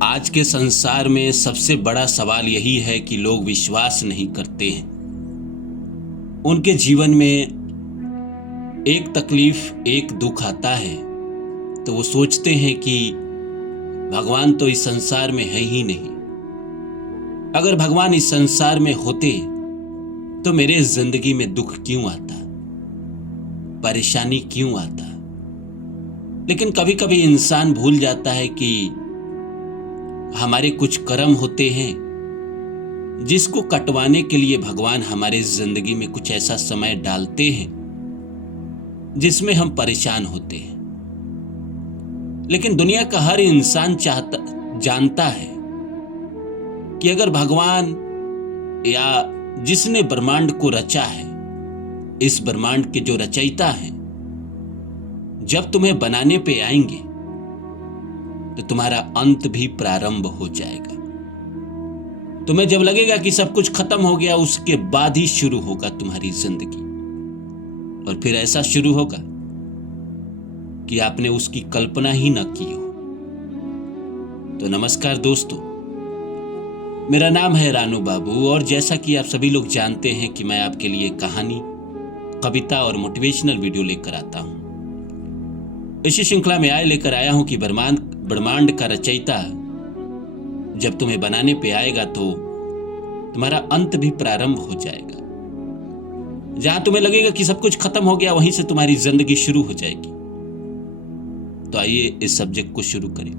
आज के संसार में सबसे बड़ा सवाल यही है कि लोग विश्वास नहीं करते हैं। उनके जीवन में एक तकलीफ, एक दुख आता है तो वो सोचते हैं कि भगवान तो इस संसार में है ही नहीं। अगर भगवान इस संसार में होते तो मेरे जिंदगी में दुख क्यों आता, परेशानी क्यों आता। लेकिन कभी कभी इंसान भूल जाता है कि हमारे कुछ कर्म होते हैं जिसको कटवाने के लिए भगवान हमारे जिंदगी में कुछ ऐसा समय डालते हैं जिसमें हम परेशान होते हैं। लेकिन दुनिया का हर इंसान जानता है कि अगर भगवान या जिसने ब्रह्मांड को रचा है, इस ब्रह्मांड के जो रचयिता हैं, जब तुम्हें बनाने पे आएंगे तो तुम्हारा अंत भी प्रारंभ हो जाएगा। तुम्हें जब लगेगा कि सब कुछ खत्म हो गया, उसके बाद ही शुरू होगा तुम्हारी जिंदगी। और फिर ऐसा शुरू होगा कि आपने उसकी कल्पना ही ना की हो। तो नमस्कार दोस्तों, मेरा नाम है रानू बाबू और जैसा कि आप सभी लोग जानते हैं कि मैं आपके लिए कहानी, कविता और मोटिवेशनल वीडियो लेकर आता हूं। इसी श्रृंखला में लेकर आया हूं कि ब्रह्मांड का रचयिता जब तुम्हें बनाने पे आएगा तो तुम्हारा अंत भी प्रारंभ हो जाएगा। जहां तुम्हें लगेगा कि सब कुछ खत्म हो गया, वहीं से तुम्हारी जिंदगी शुरू हो जाएगी। तो आइए इस सब्जेक्ट को शुरू करें।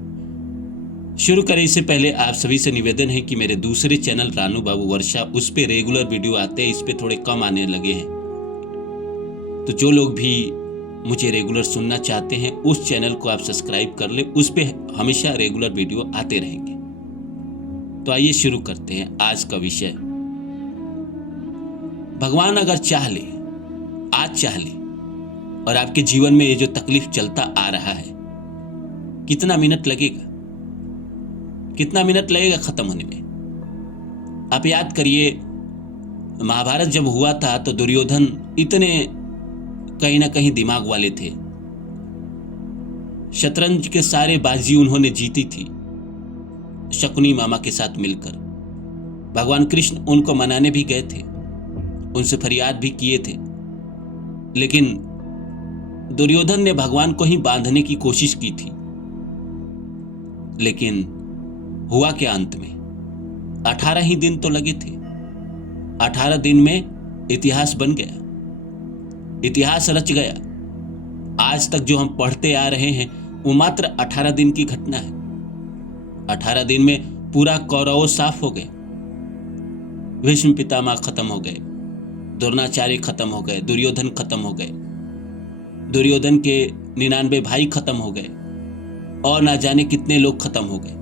इससे पहले आप सभी से निवेदन है कि मेरे दूसरे चैनल रानू बाबू वर्षा, उस पे रेगुलर वीडियो आते हैं, इस पे थोड़े कम आने लगे हैं। तो जो लोग भी मुझे रेगुलर सुनना चाहते हैं उस चैनल को आप सब्सक्राइब कर ले, उस पे हमेशा रेगुलर वीडियो आते रहेंगे। तो आइए शुरू करते हैं आज का विषय। भगवान अगर चाह ले, आज चाह ले, और आपके जीवन में ये जो तकलीफ चलता आ रहा है, कितना मिनट लगेगा खत्म होने में। आप याद करिए, महाभारत जब हुआ था तो दुर्योधन इतने कहीं ना कहीं दिमाग वाले थे। शतरंज के सारे बाजी उन्होंने जीती थी शकुनी मामा के साथ मिलकर। भगवान कृष्ण उनको मनाने भी गए थे, उनसे फरियाद भी किए थे, लेकिन दुर्योधन ने भगवान को ही बांधने की कोशिश की थी। लेकिन हुआ क्या अंत में? 18 ही दिन तो लगे थे। 18 दिन में इतिहास बन गया, इतिहास रच गया। आज तक जो हम पढ़ते आ रहे हैं वो मात्र 18 दिन की घटना है। 18 दिन में पूरा कौरव साफ हो गए, भीष्म पितामह खत्म हो गए, द्रोणाचार्य खत्म हो गए, दुर्योधन खत्म हो गए, दुर्योधन के 99 भाई खत्म हो गए और ना जाने कितने लोग खत्म हो गए,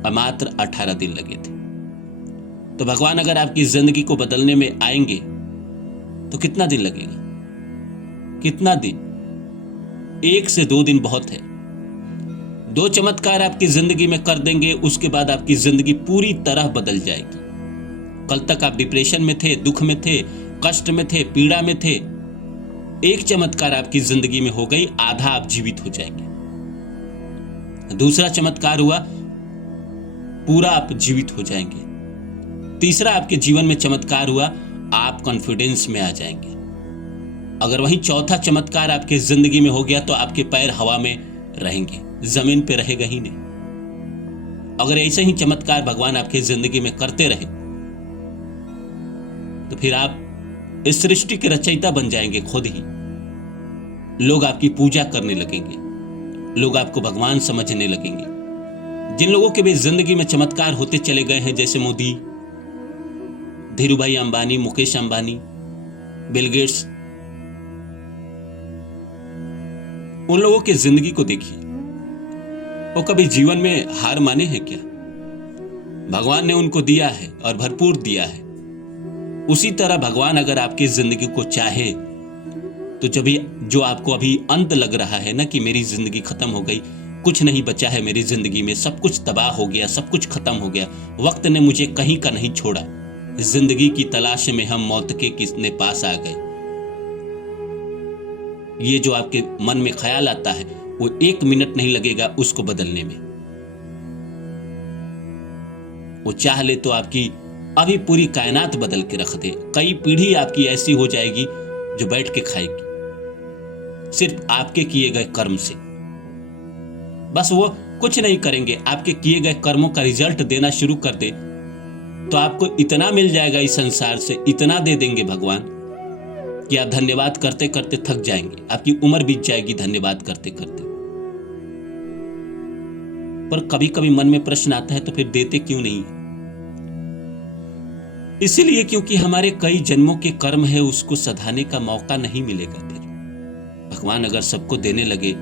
और मात्र 18 दिन लगे थे। तो भगवान अगर आपकी जिंदगी को बदलने में आएंगे तो कितना दिन लगेगा? कितना दिन? 1 से 2 दिन बहुत है। 2 चमत्कार आपकी जिंदगी में कर देंगे, उसके बाद आपकी जिंदगी पूरी तरह बदल जाएगी। कल तक आप डिप्रेशन में थे, दुख में थे, कष्ट में थे, पीड़ा में थे। 1 चमत्कार आपकी जिंदगी में हो गई, आधा आप जीवित हो जाएंगे। दूसरा चमत्कार हुआ, पूरा आप जीवित हो जाएंगे। तीसरा आपके जीवन में चमत्कार हुआ, आप कॉन्फिडेंस में आ जाएंगे। अगर वहीं चौथा चमत्कार आपके जिंदगी में हो गया तो आपके पैर हवा में रहेंगे, जमीन पे रहेगा ही नहीं। अगर ऐसे ही चमत्कार भगवान आपकी जिंदगी में करते रहे तो फिर आप इस सृष्टि के रचयिता बन जाएंगे खुद ही। लोग आपकी पूजा करने लगेंगे, लोग आपको भगवान समझने लगेंगे। जिन लोगों के भी जिंदगी में चमत्कार होते चले गए हैं, जैसे मोदी, धीरूभाई अंबानी, मुकेश अंबानी, बिल गेट्स, उन लोगों की जिंदगी को देखिए। वो कभी जीवन में हार माने हैं क्या? भगवान ने उनको दिया है और भरपूर दिया है। उसी तरह भगवान अगर आपकी जिंदगी को चाहे तो जो आपको अभी अंत लग रहा है ना कि मेरी जिंदगी खत्म हो गई, कुछ नहीं बचा है मेरी जिंदगी में, सब कुछ तबाह हो गया, सब कुछ खत्म हो गया, वक्त ने मुझे कहीं का नहीं छोड़ा, जिंदगी की तलाश में हम मौत के किसने पास आ गए। ये जो आपके मन में ख्याल आता है वो 1 मिनट नहीं लगेगा उसको बदलने में। वो चाह ले तो आपकी अभी पूरी कायनात बदल के रख दे। कई पीढ़ी आपकी ऐसी हो जाएगी जो बैठ के खाएगी, सिर्फ आपके किए गए कर्म से। बस वो कुछ नहीं करेंगे, आपके किए गए कर्मों का रिजल्ट देना शुरू कर दे तो आपको इतना मिल जाएगा इस संसार से, इतना दे देंगे भगवान कि आप धन्यवाद करते करते थक जाएंगे, आपकी उम्र बीत जाएगी धन्यवाद करते करते। पर कभी कभी मन में प्रश्न आता है तो फिर देते क्यों नहीं? इसीलिए क्योंकि हमारे कई जन्मों के कर्म है, उसको सधाने का मौका नहीं मिलेगा। फिर भगवान अगर सबको देने लगे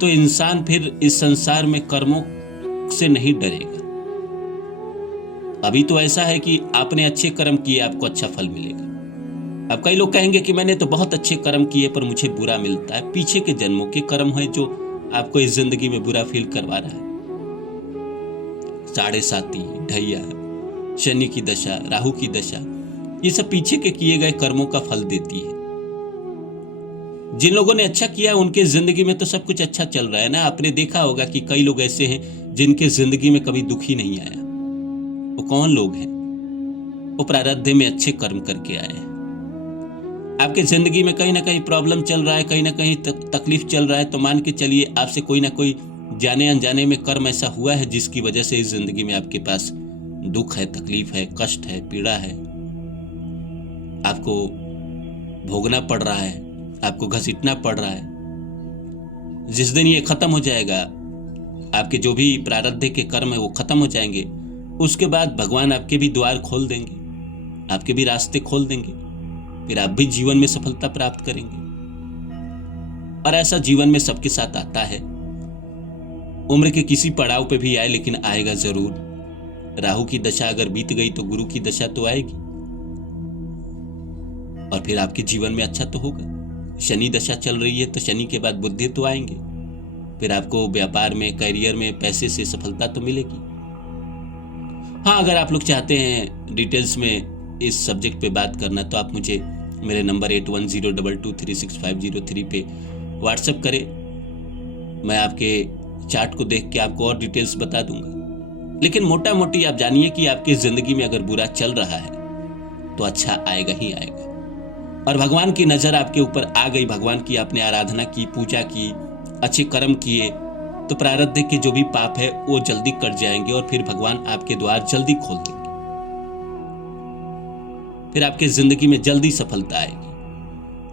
तो इंसान फिर इस संसार में कर्मों से नहीं डरेगा। अभी तो ऐसा है कि आपने अच्छे कर्म किए, आपको अच्छा फल मिलेगा। अब कई लोग कहेंगे कि मैंने तो बहुत अच्छे कर्म किए पर मुझे बुरा मिलता है। पीछे के जन्मों के कर्म है जो आपको इस जिंदगी में बुरा फील करवा रहा है। साढ़े साती, ढैया, शनि की दशा, राहु की दशा, ये सब पीछे के किए गए कर्मों का फल देती है। जिन लोगों ने अच्छा किया उनके जिंदगी में तो सब कुछ अच्छा चल रहा है ना। आपने देखा होगा कि कई लोग ऐसे हैं जिनके जिंदगी में कभी दुख ही नहीं आया। वो कौन लोग हैं? वो प्रारब्ध में अच्छे कर्म करके आए हैं। आपके जिंदगी में कहीं ना कहीं प्रॉब्लम चल रहा है, कहीं ना कहीं तकलीफ चल रहा है, तो मान के चलिए आपसे कोई ना कोई जाने अनजाने में कर्म ऐसा हुआ है जिसकी वजह से इस जिंदगी में आपके पास दुख है, तकलीफ है, कष्ट है, पीड़ा है, आपको भोगना पड़ रहा है, आपको घसीटना पड़ रहा है। जिस दिन ये खत्म हो जाएगा, आपके जो भी प्रारब्ध के कर्म है वो खत्म हो जाएंगे, उसके बाद भगवान आपके भी द्वार खोल देंगे, आपके भी रास्ते खोल देंगे, फिर आप भी जीवन में सफलता प्राप्त करेंगे। और ऐसा जीवन में सबके साथ आता है। उम्र के किसी पड़ाव पे भी आए, लेकिन आएगा जरूर। राहु की दशा अगर बीत गई तो गुरु की दशा तो आएगी और फिर आपके जीवन में अच्छा तो होगा। शनि दशा चल रही है तो शनि के बाद बुद्धि तो आएंगे, फिर आपको व्यापार में, करियर में, पैसे से सफलता तो मिलेगी। हाँ, अगर आप लोग चाहते हैं डिटेल्स में इस सब्जेक्ट पे बात करना तो आप मुझे मेरे नंबर 8102236503 पे व्हाट्सएप करें। मैं आपके चार्ट को देख के आपको और डिटेल्स बता दूंगा। लेकिन मोटा मोटी आप जानिए कि आपकी जिंदगी में अगर बुरा चल रहा है तो अच्छा आएगा ही आएगा। और भगवान की नजर आपके ऊपर आ गई, भगवान की आपने आराधना की, पूजा की, अच्छे कर्म किए, तो प्रारब्ध के जो भी पाप है वो जल्दी कट जाएंगे और फिर भगवान आपके द्वार जल्दी खोल देंगे। फिर आपके जिंदगी में जल्दी सफलता आएगी।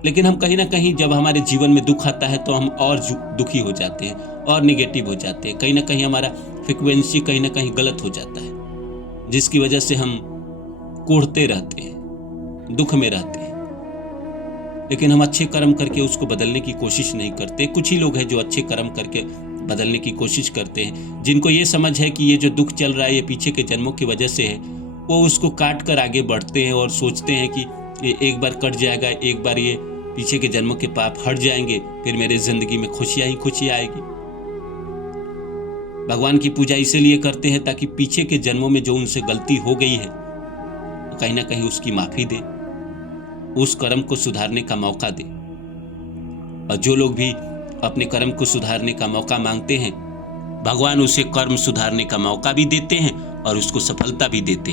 लेकिन हम कहीं ना कहीं जब हमारे जीवन में दुख आता है तो हम और दुखी हो जाते हैं और निगेटिव हो जाते हैं। कहीं ना कहीं हमारा फ्रिक्वेंसी कहीं ना कहीं गलत हो जाता है, जिसकी वजह से हम कोढ़ते रहते हैं, दुख में रहते हैं। लेकिन हम अच्छे कर्म करके उसको बदलने की कोशिश नहीं करते। कुछ ही लोग हैं जो अच्छे कर्म करके बदलने की कोशिश करते हैं, जिनको ये समझ है कि ये जो दुख चल रहा है ये पीछे के जन्मों की वजह से है। वो उसको काट कर आगे बढ़ते हैं और सोचते हैं कि ये एक बार कट जाएगा, एक बार ये पीछे के जन्मों के पाप हट जाएंगे, फिर मेरे जिंदगी में खुशियां ही खुशियां आएगी। भगवान की पूजा इसीलिए करते हैं ताकि पीछे के जन्मों में जो उनसे गलती हो गई है कहीं ना कहीं उसकी माफी दे, उस कर्म को सुधारने का मौका दे। और जो लोग भी अपने कर्म को सुधारने का मौका मांगते हैं, भगवान उसे कर्म सुधारने का मौका भी देते हैं और उसको सफलता भी देते हैं।